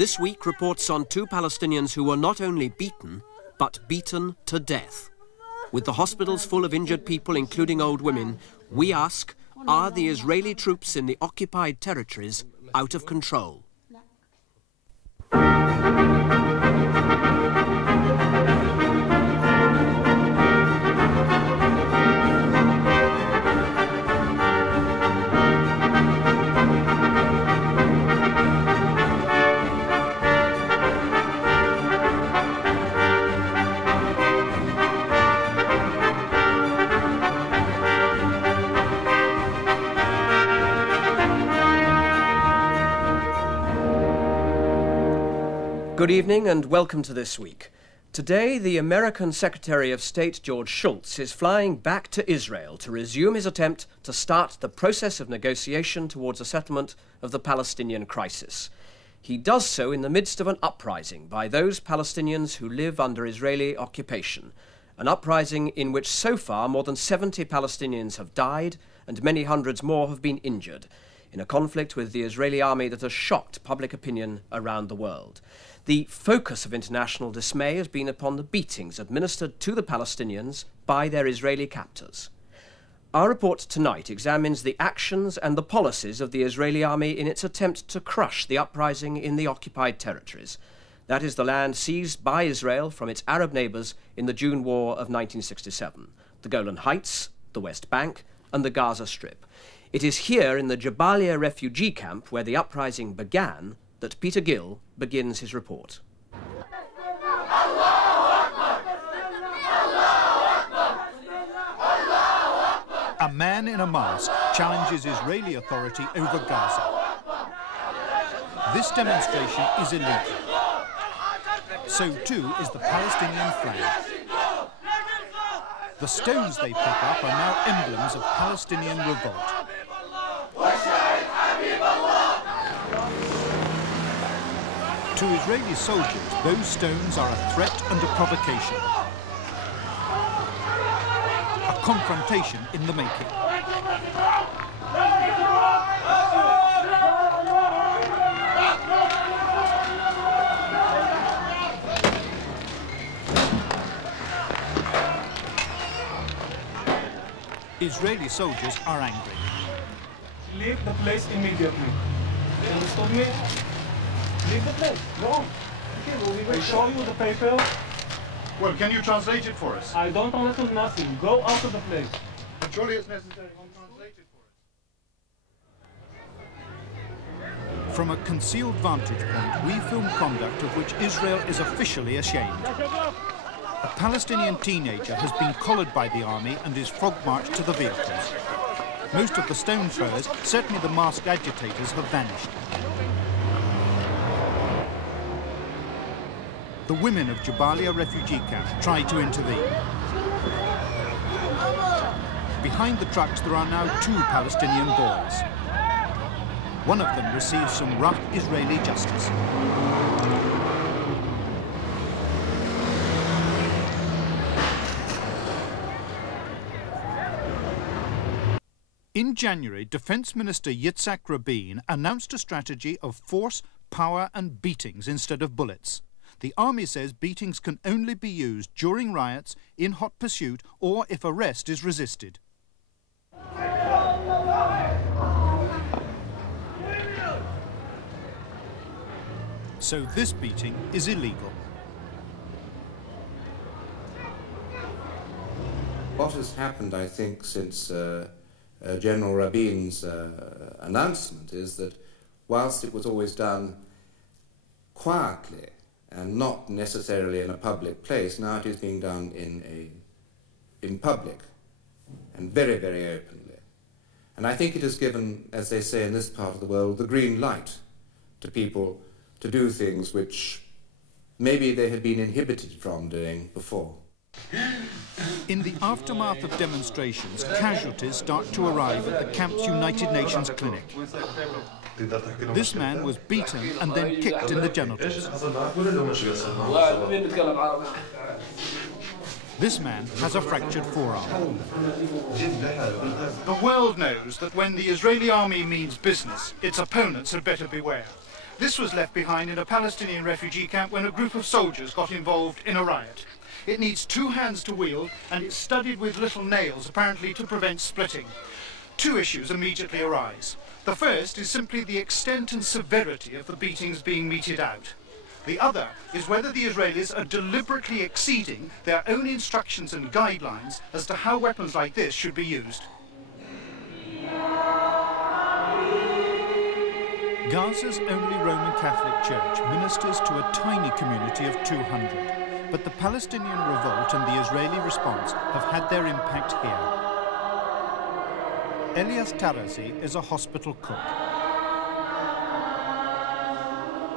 this week reports on 2 Palestinians who were not only beaten, but beaten to death. With the hospitals full of injured people, including old women, we ask, are the Israeli troops in the occupied territories out of control? Good evening and welcome to This Week. Today, the American Secretary of State George Shultz is flying back to Israel to resume his attempt to start the process of negotiation towards a settlement of the Palestinian crisis. He does so in the midst of an uprising by those Palestinians who live under Israeli occupation, an uprising in which so far more than 70 Palestinians have died and many hundreds more have been injured, in a conflict with the Israeli army that has shocked public opinion around the world. The focus of international dismay has been upon the beatings administered to the Palestinians by their Israeli captors. Our report tonight examines the actions and the policies of the Israeli army in its attempt to crush the uprising in the occupied territories. That is the land seized by Israel from its Arab neighbours in the June War of 1967, the Golan Heights, the West Bank and the Gaza Strip. It is here in the Jabalia refugee camp where the uprising began that Peter Gill begins his report. A man in a mask challenges Israeli authority over Gaza. This demonstration is illegal. So too is the Palestinian flag. The stones they pick up are now emblems of Palestinian revolt. To Israeli soldiers, those stones are a threat and a provocation. A confrontation in the making. Israeli soldiers are angry. Leave the place immediately. You understood me? Leave the place. Go on. Okay, we will show you the paper. Well, can you translate it for us? I don't understand nothing. Go out of the place. Surely it's necessary to translate it for us. From a concealed vantage point, we film conduct of which Israel is officially ashamed. A Palestinian teenager has been collared by the army and is frog-marched to the vehicles. Most of the stone throwers, certainly the masked agitators, have vanished. The women of Jabalia refugee camp try to intervene. Behind the trucks there are now 2 Palestinian boys. One of them receives some rough Israeli justice. In January, Defence Minister Yitzhak Rabin announced a strategy of force, power and beatings instead of bullets. The army says beatings can only be used during riots, in hot pursuit, or if arrest is resisted. So this beating is illegal. What has happened, I think, since General Rabin's announcement is that whilst it was always done quietly and not necessarily in a public place, now it is being done in public and very, very openly. And I think it has given, as they say in this part of the world, the green light to people to do things which maybe they had been inhibited from doing before. In the aftermath of demonstrations, casualties start to arrive at the camp's United Nations clinic. This man was beaten and then kicked in the genitals. This man has a fractured forearm. The world knows that when the Israeli army means business, its opponents had better beware. This was left behind in a Palestinian refugee camp when a group of soldiers got involved in a riot. It needs 2 hands to wield, and it's studded with little nails, apparently to prevent splitting. 2 issues immediately arise. The first is simply the extent and severity of the beatings being meted out. The other is whether the Israelis are deliberately exceeding their own instructions and guidelines as to how weapons like this should be used. Gaza's only Roman Catholic church ministers to a tiny community of 200, but the Palestinian revolt and the Israeli response have had their impact here. Elias Tarazi is a hospital cook.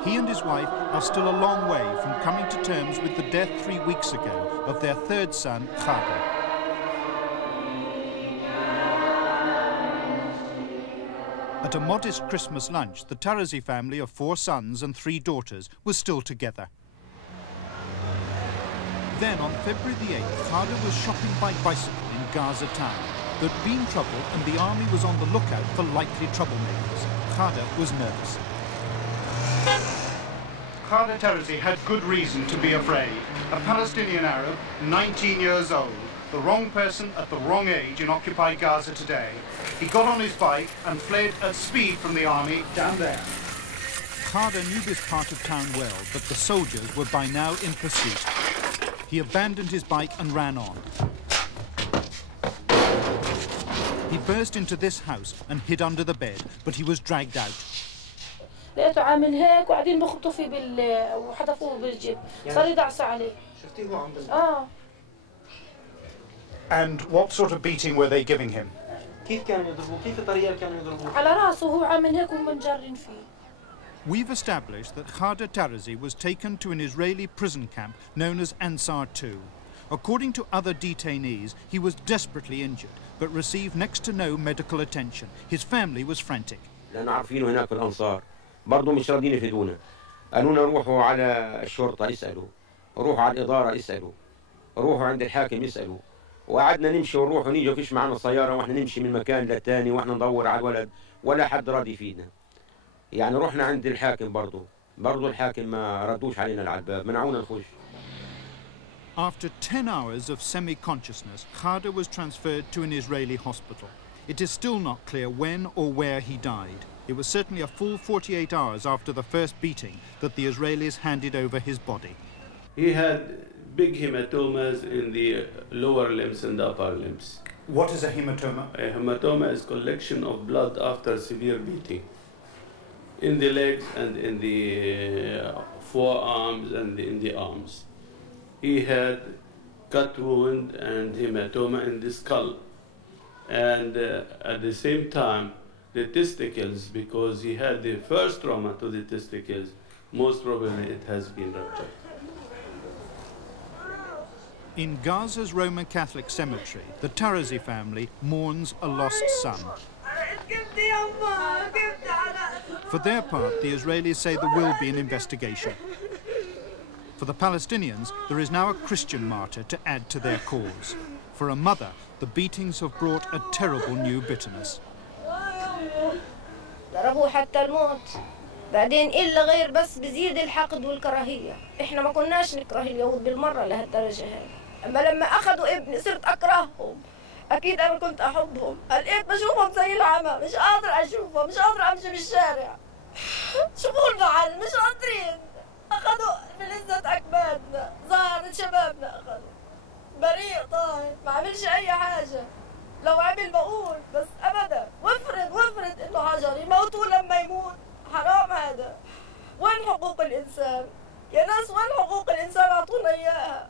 He and his wife are still a long way from coming to terms with the death 3 weeks ago of their 3rd son, Khada. At a modest Christmas lunch, the Tarazi family of 4 sons and 3 daughters was still together. Then, on February the 8th, Khada was shopping by bicycle in Gaza town. There'd been trouble and the army was on the lookout for likely troublemakers. Khada was nervous. Khada Tarazi had good reason to be afraid. A Palestinian Arab, 19 years old, the wrong person at the wrong age in occupied Gaza today. He got on his bike and fled at speed from the army down there. Khada knew this part of town well, but the soldiers were by now in pursuit. He abandoned his bike and ran on. He burst into this house and hid under the bed, but he was dragged out. لقيته عامل هيك وقاعدين بخبطوا فيه وحدفوه بالجيب صار يدعسوا عليه. شفتيه عم بالله. And what sort of beating were they giving him? كيف كانوا يضربوه؟ كيف الطريقة اللي كانوا يضربوه؟ على راسه وهو عامل هيك وهم مجرين فيه. We've established that Khada Tarazi was taken to an Israeli prison camp known as Ansar II. According to other detainees, he was desperately injured, but received next to no medical attention. His family was frantic. لأن عارفينه هناك في الأنصار. برضه مش راضيين يفيدونا. قالوا لنا روحوا على الشرطة اسألوا، روحوا على الإدارة اسألوا، روحوا عند الحاكم اسألوا، وقعدنا نمشي ونروح ونيجي وفيش معنا سيارة واحنا نمشي من مكان للتاني واحنا ندور على الولد ولا حد راضي يفيدنا. يعني رحنا عند الحاكم برضه الحاكم ما ردوش علينا على الباب، منعونا نخش. After 10 hours of semi-consciousness, Khada was transferred to an Israeli hospital. It is still not clear when or where he died. It was certainly a full 48 hours after the first beating that the Israelis handed over his body. He had big hematomas in the lower limbs and the upper limbs. What is a hematoma? A hematoma is collection of blood after severe beating in the legs and in the forearms and in the arms. He had cut wound and hematoma in the skull. And at the same time, the testicles, because he had the first trauma to the testicles, most probably it has been ruptured. In Gaza's Roman Catholic cemetery, the Tarazi family mourns a lost son. For their part, the Israelis say there will be an investigation. For the Palestinians, there is now a Christian martyr to add to their cause. For a mother, the beatings have brought a terrible new bitterness. ضربوه حتى الموت بعدين إلا غير بس بزيد الحقد والكراهية. إحنا ما كناش نكره اليهود بالمرة لهالدرجة هاي. أما لما أخذوا ابني صرت أكرههم. أكيد أنا كنت أحبهم. لقيت بشوفهم زي العمى، مش قادر أشوفهم، مش قادر أمشي بالشارع. شوفوا المحل، مش قادرين. أخذوا من عزة أكبادنا، ظهر من شبابنا أخذوا. بريء طاهر، ما عملش أي حاجة. لو عمل بقول بس أبدا. وافرض إنه حجر يموتوه لما يموت. حرام هذا. وين حقوق الإنسان؟ يا ناس وين حقوق الإنسان أعطونا إياها؟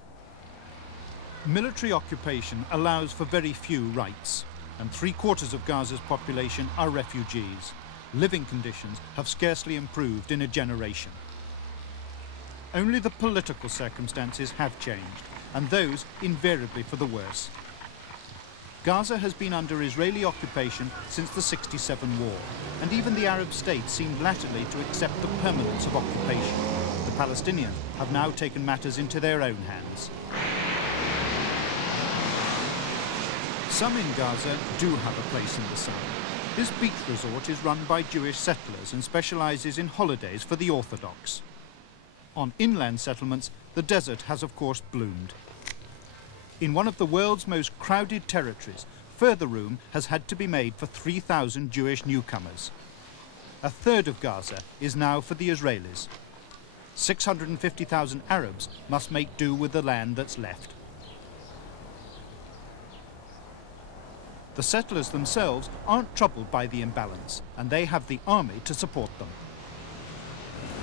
Military occupation allows for very few rights, and 3/4 of Gaza's population are refugees. Living conditions have scarcely improved in a generation. Only the political circumstances have changed, and those invariably for the worse. Gaza has been under Israeli occupation since the '67 war, and even the Arab states seemed latterly to accept the permanence of occupation. The Palestinians have now taken matters into their own hands. Some in Gaza do have a place in the sun. This beach resort is run by Jewish settlers and specialises in holidays for the Orthodox. On inland settlements, the desert has of course bloomed. In one of the world's most crowded territories, further room has had to be made for 3,000 Jewish newcomers. A third of Gaza is now for the Israelis. 650,000 Arabs must make do with the land that's left. The settlers themselves aren't troubled by the imbalance, and they have the army to support them.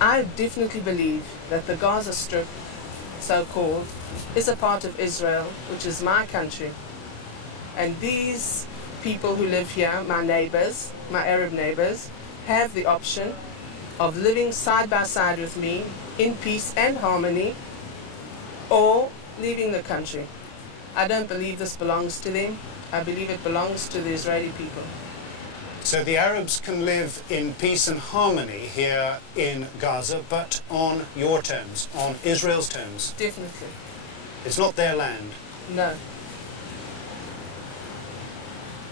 I definitely believe that the Gaza Strip, so-called, is a part of Israel, which is my country. And these people who live here, my neighbors, my Arab neighbors, have the option of living side by side with me in peace and harmony, or leaving the country. I don't believe this belongs to them. I believe it belongs to the Israeli people. So the Arabs can live in peace and harmony here in Gaza, but on your terms, on Israel's terms? Definitely. It's not their land? No.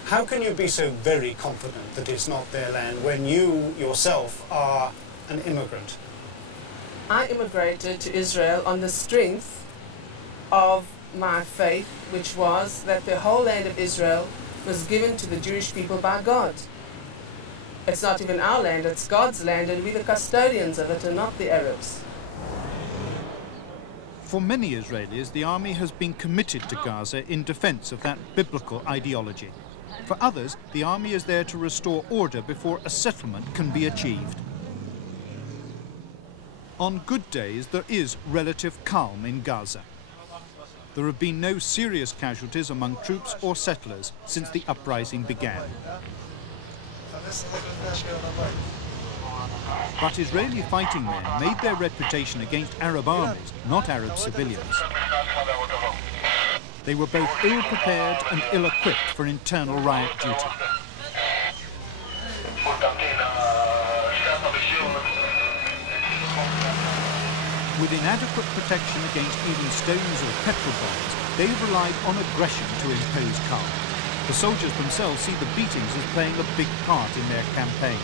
How can you be so very confident that it's not their land when you yourself are an immigrant? I immigrated to Israel on the strength of my faith, which was that the whole land of Israel was given to the Jewish people by God. It's not even our land, it's God's land, and we're the custodians of it and not the Arabs. For many Israelis, the army has been committed to Gaza in defence of that biblical ideology. For others, the army is there to restore order before a settlement can be achieved. On good days, there is relative calm in Gaza. There have been no serious casualties among troops or settlers since the uprising began. But Israeli fighting men made their reputation against Arab armies, not Arab civilians. They were both ill-prepared and ill-equipped for internal riot duty. With inadequate protection against even stones or petrol bombs, they relied on aggression to impose calm. The soldiers themselves see the beatings as playing a big part in their campaign.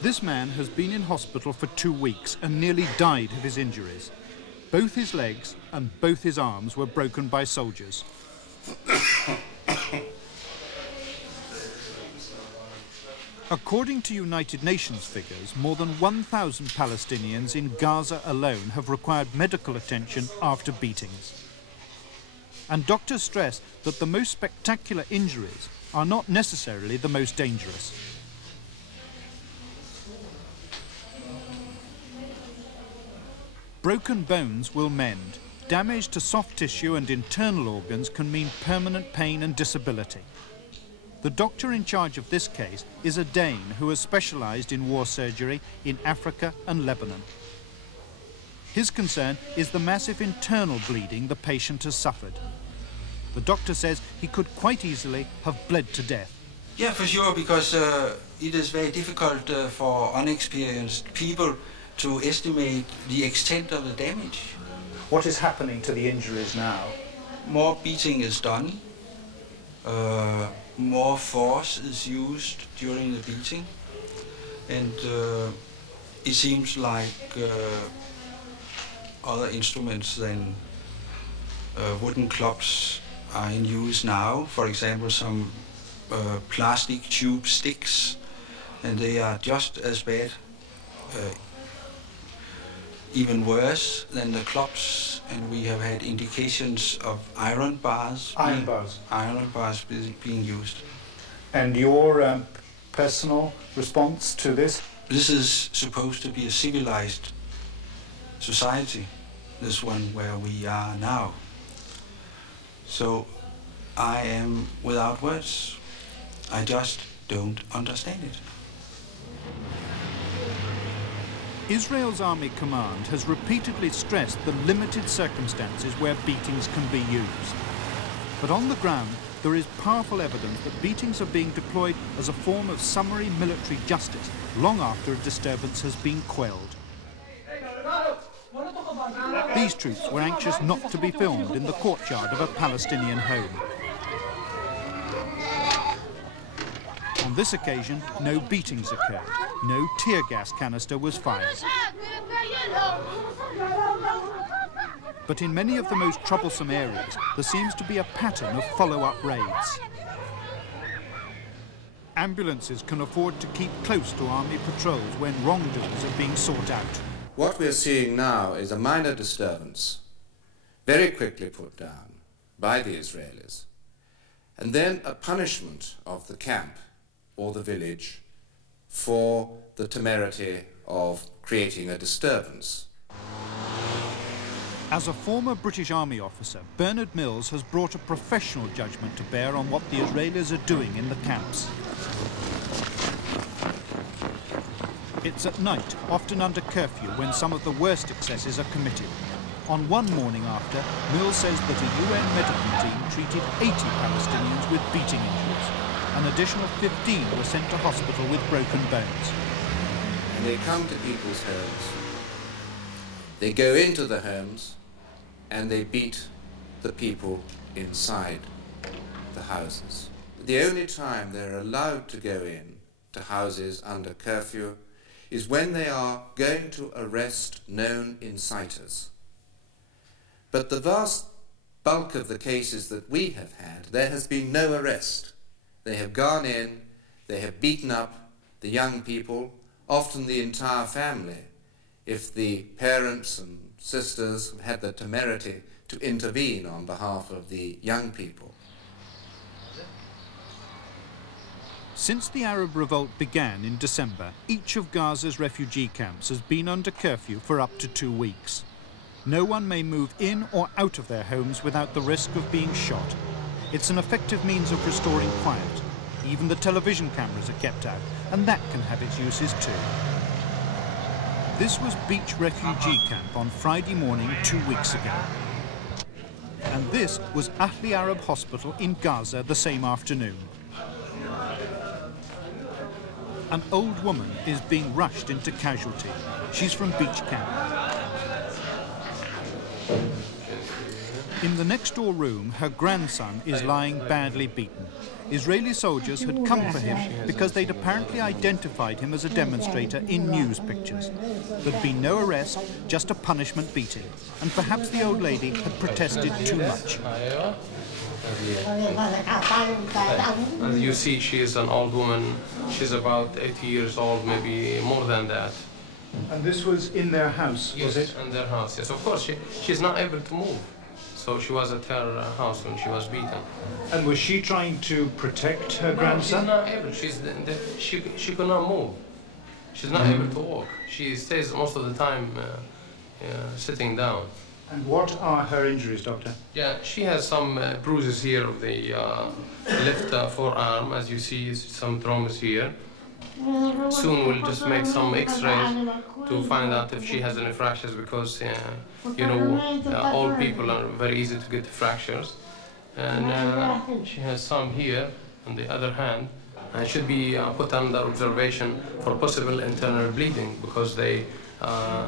This man has been in hospital for 2 weeks and nearly died of his injuries. Both his legs and both his arms were broken by soldiers. According to United Nations figures, more than 1,000 Palestinians in Gaza alone have required medical attention after beatings. And doctors stress that the most spectacular injuries are not necessarily the most dangerous. Broken bones will mend. Damage to soft tissue and internal organs can mean permanent pain and disability. The doctor in charge of this case is a Dane who has specialised in war surgery in Africa and Lebanon. His concern is the massive internal bleeding the patient has suffered. The doctor says he could quite easily have bled to death. Yeah, for sure, because it is very difficult for unexperienced people to estimate the extent of the damage. What is happening to the injuries now? More beating is done. More force is used during the beating, and it seems like other instruments than wooden clubs are in use now. For example, some plastic tube sticks, and they are just as bad, even worse than the clubs, and we have had indications of iron bars being used. And your personal response to this? This is supposed to be a civilized society, this one where we are now. So I am without words. I just don't understand it. Israel's Army Command has repeatedly stressed the limited circumstances where beatings can be used. But on the ground, there is powerful evidence that beatings are being deployed as a form of summary military justice long after a disturbance has been quelled. These troops were anxious not to be filmed in the courtyard of a Palestinian home. On this occasion, no beatings occurred. No tear gas canister was fired. But in many of the most troublesome areas, there seems to be a pattern of follow-up raids. Ambulances can afford to keep close to army patrols when wrongdoers are being sought out. What we're seeing now is a minor disturbance, very quickly put down by the Israelis, and then a punishment of the camp or the village for the temerity of creating a disturbance. As a former British Army officer, Bernard Mills has brought a professional judgment to bear on what the Israelis are doing in the camps. It's at night, often under curfew, when some of the worst excesses are committed. On one morning after, Mills says that a UN medical team treated 80 Palestinians with beating injuries. An additional 15 were sent to hospital with broken bones. They come to people's homes, they go into the homes, and they beat the people inside the houses. The only time they're allowed to go in to houses under curfew is when they are going to arrest known inciters. But the vast bulk of the cases that we have had, there has been no arrest. They have gone in, they have beaten up the young people, often the entire family, if the parents and sisters had the temerity to intervene on behalf of the young people. Since the Arab revolt began in December, each of Gaza's refugee camps has been under curfew for up to 2 weeks. No one may move in or out of their homes without the risk of being shot. It's an effective means of restoring quiet. Even the television cameras are kept out, and that can have its uses too. This was Beach Refugee Camp on Friday morning 2 weeks ago. And this was Ahli Arab Hospital in Gaza the same afternoon. An old woman is being rushed into casualty. She's from Beach Camp. In the next-door room, her grandson is lying badly beaten. Israeli soldiers had come for him because they'd apparently identified him as a demonstrator in news pictures. There'd been no arrest, just a punishment beating. And perhaps the old lady had protested too much. As you see, she is an old woman. She's about 80 years old, maybe more than that. And this was in their house, was it? Yes, in their house, yes. Of course, she's not able to move. So she was at her house when she was beaten. And was she trying to protect her grandson? She's not able. She could not move. She's not able to walk. She stays most of the time sitting down. And what are her injuries, doctor? Yeah, she has some bruises here of the left forearm, as you see, some traumas here. Soon we'll just make some x-rays to find out if she has any fractures, because, you know, old people are very easy to get fractures. And she has some here on the other hand, and should be put under observation for possible internal bleeding because they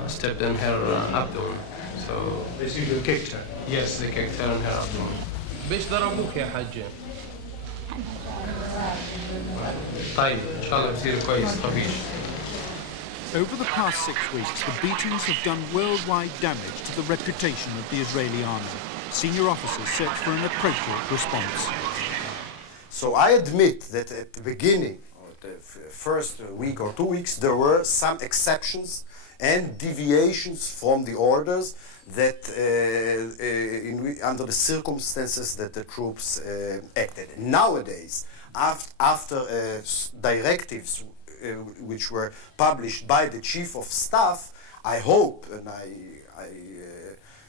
stepped in her abdomen. So they seem to have kicked her? Yes, they kicked her in her abdomen. بيش ضربوك يا حجة؟ طيب إن شاء الله بصير كويس طبيعي. Over the past 6 weeks, the beatings have done worldwide damage to the reputation of the Israeli army. Senior officers search for an appropriate response. So I admit that at the beginning, or the first week or 2 weeks, there were some exceptions and deviations from the orders that, under the circumstances that the troops acted. Nowadays, after directives which were published by the Chief of Staff, I hope and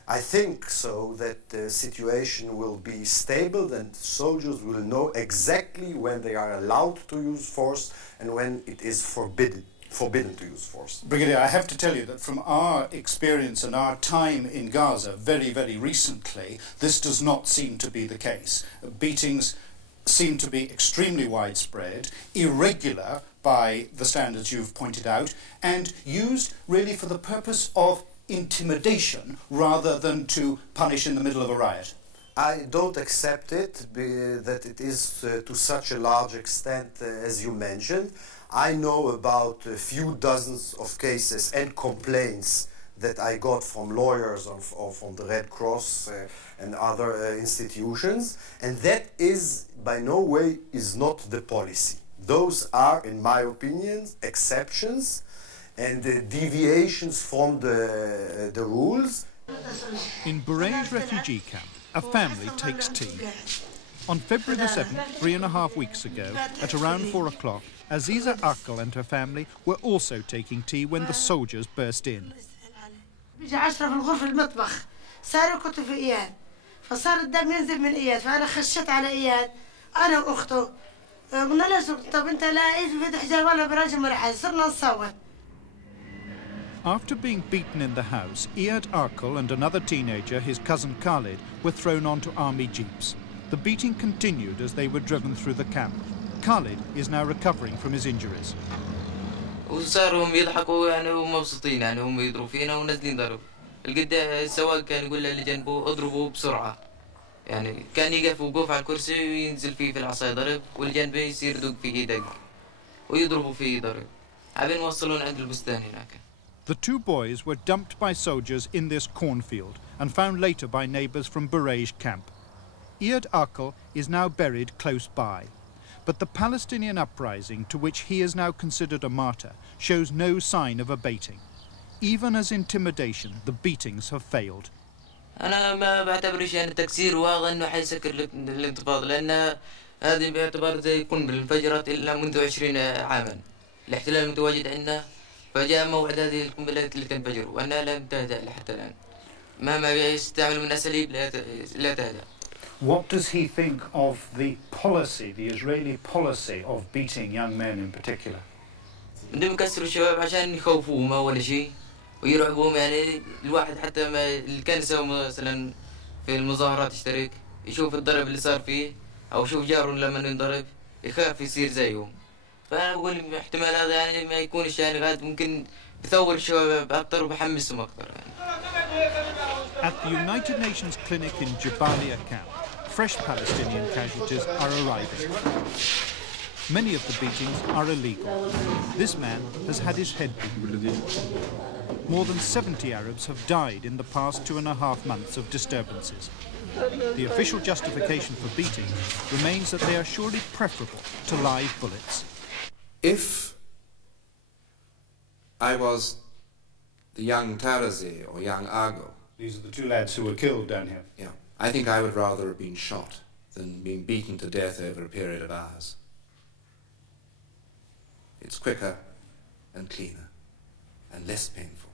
I think so that the situation will be stable and soldiers will know exactly when they are allowed to use force and when it is forbidden to use force. Brigadier, I have to tell you that from our experience and our time in Gaza very, very recently, this does not seem to be the case. Beatings seem to be extremely widespread, irregular by the standards you've pointed out, and used really for the purpose of intimidation rather than to punish in the middle of a riot. I don't accept it, that it is to such a large extent as you mentioned. I know about a few dozens of cases and complaints that I got from lawyers or from the Red Cross and other institutions, and that is by no way is not the policy. Those are, in my opinion, exceptions and deviations from the rules. In Burei's refugee camp, a family takes tea. On February the 7th, 3.5 weeks ago, at around 4 o'clock, Aziza Akal and her family were also taking tea when the soldiers burst in. بيجي 10 في الغرفة المطبخ صاروا كنت في إياد فصار الدم ينزل من إياد فأنا خشيت على إياد أنا وأخته قلنا له طب أنت لا إيد في حجاب ولا براجم ولا حاجة صرنا نصوت. After being beaten in the house, Iyad Akal and another teenager, his cousin Khalid, were thrown onto army jeeps. The beating continued as they were driven through the camp. Khalid is now recovering from his injuries. وصاروا هم يضحكوا يعني ومبسوطين يعني هم يضربوا فينا ونازلين ضرب. السواق كان يقول اللي جنبه اضربوا بسرعة. يعني كان يقف وقوف على الكرسي وينزل فيه في العصاية ضرب واللي جنبه يصير دق فيه دق ويضربوا فيه ضرب. عبين وصلون عند البستان هناك. The two boys were dumped by soldiers in this cornfield and found later by neighbours from Burei's camp. Iyad Akal is now buried close by. But the Palestinian uprising, to which he is now considered a martyr, shows no sign of abating. Even as intimidation, the beatings have failed. أنا ما بعتبر شيء التكسير واضح إنه حيسكر الانتفاضة لأن هذه باعتبار زي قنبلة انفجرت إلا منذ 20 عاما. الاحتلال المتواجد عندنا فجاء موعد هذه القنبلة اللي تنفجر وأنها لم تهدأ حتى الآن. مهما يستعمل من أساليب لا تهدأ. What does he think of the policy, the Israeli policy of beating young men in particular? بدهم يكسروا الشباب عشان يخوفوهم أول شيء ويرعبوهم يعني الواحد حتى ما اللي كان يسوي مثلا في المظاهرات يشترك يشوف الضرب اللي صار فيه أو يشوف جاره لما ينضرب يخاف يصير زيهم. فأنا بقول احتمال هذا يعني ما يكونش يعني غاد ممكن بثور الشباب أكثر وبحمسهم أكثر يعني. At the United Nations clinic in Jabalia camp, fresh Palestinian casualties are arriving. Many of the beatings are illegal. This man has had his head beaten. More than 70 Arabs have died in the past 2.5 months of disturbances. The official justification for beating remains that they are surely preferable to live bullets. If I was the young Tarazi or young Argo. These are the two lads who were killed down here. Yeah. I think I would rather have been shot than being beaten to death over a period of hours. It's quicker and cleaner and less painful.